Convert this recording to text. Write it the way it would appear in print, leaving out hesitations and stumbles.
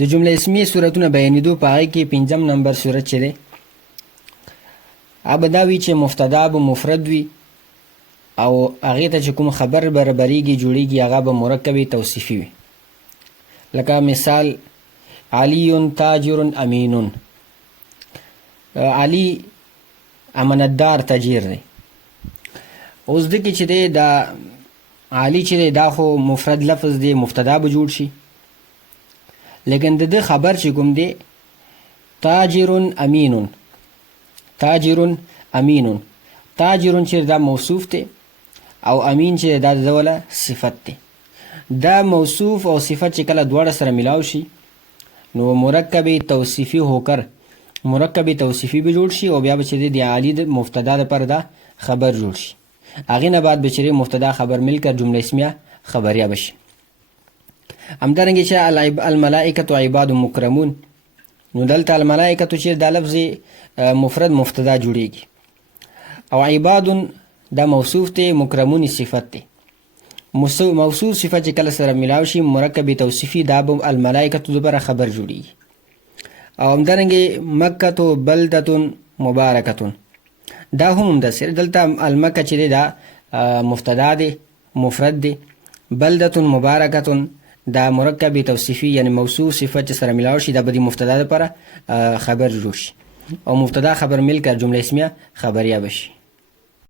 د جمله اسمیه صورتونه بیانېدو په هغې کې 5 نمبر صورت چې دی هغه دا وي چې مبتدا به مفرد وي او هغې ته چې کوم خبر برابریږي جوړیږي هغه به مرکب توصیفي وي. لکه مثال علی تاجر امین. علی امانتدار تاجر دی. اوس دکې چې دی دا علی چې دی دا خو مفرد لفظ دی، مبتدا به جوړ شي، لیکن د ده خبر چې کوم دی تاجر امین. تاجر امین، تاجر چې دا موصوف دی او امین چې دا د ولا صفت دی. دا موصوف او صفت چې کله دواړه سره ملاو شي نو مرکب توصیفي هوکر مرکب توصیفي به جوړ شي او بیا به چې د علی د مبتدا لپاره دا خبر جوړ شي. هغې نه بعد به چې مبتدا خبر مل کر جمله اسمیه خبریه بشي. همدارنګه چې الملائکة عباد مکرمون، نو دلته الملائکة چې دا لفظ مفرد مبتدا جوړیږي او عباد دا موصوف دی، مکرمون صفت دی. موصوف صفت چې کله سره ملاو شي مرکب توصیفي دا به الملائکة لپاره خبر جوړیږي. او همدارنګه مکة بلدة مبارکة دا هم همداسې دلته المکه چې دی دا مبتدا دی مفرد دی، بلدة مبارکة دا مرکب توصیفي یعنی موصوف صفت چې سره ملاو شي دا به د مبتدا لپاره خبر جوړ شي او مبتدا خبر مل کر جمله اسمیه خبریه بشي.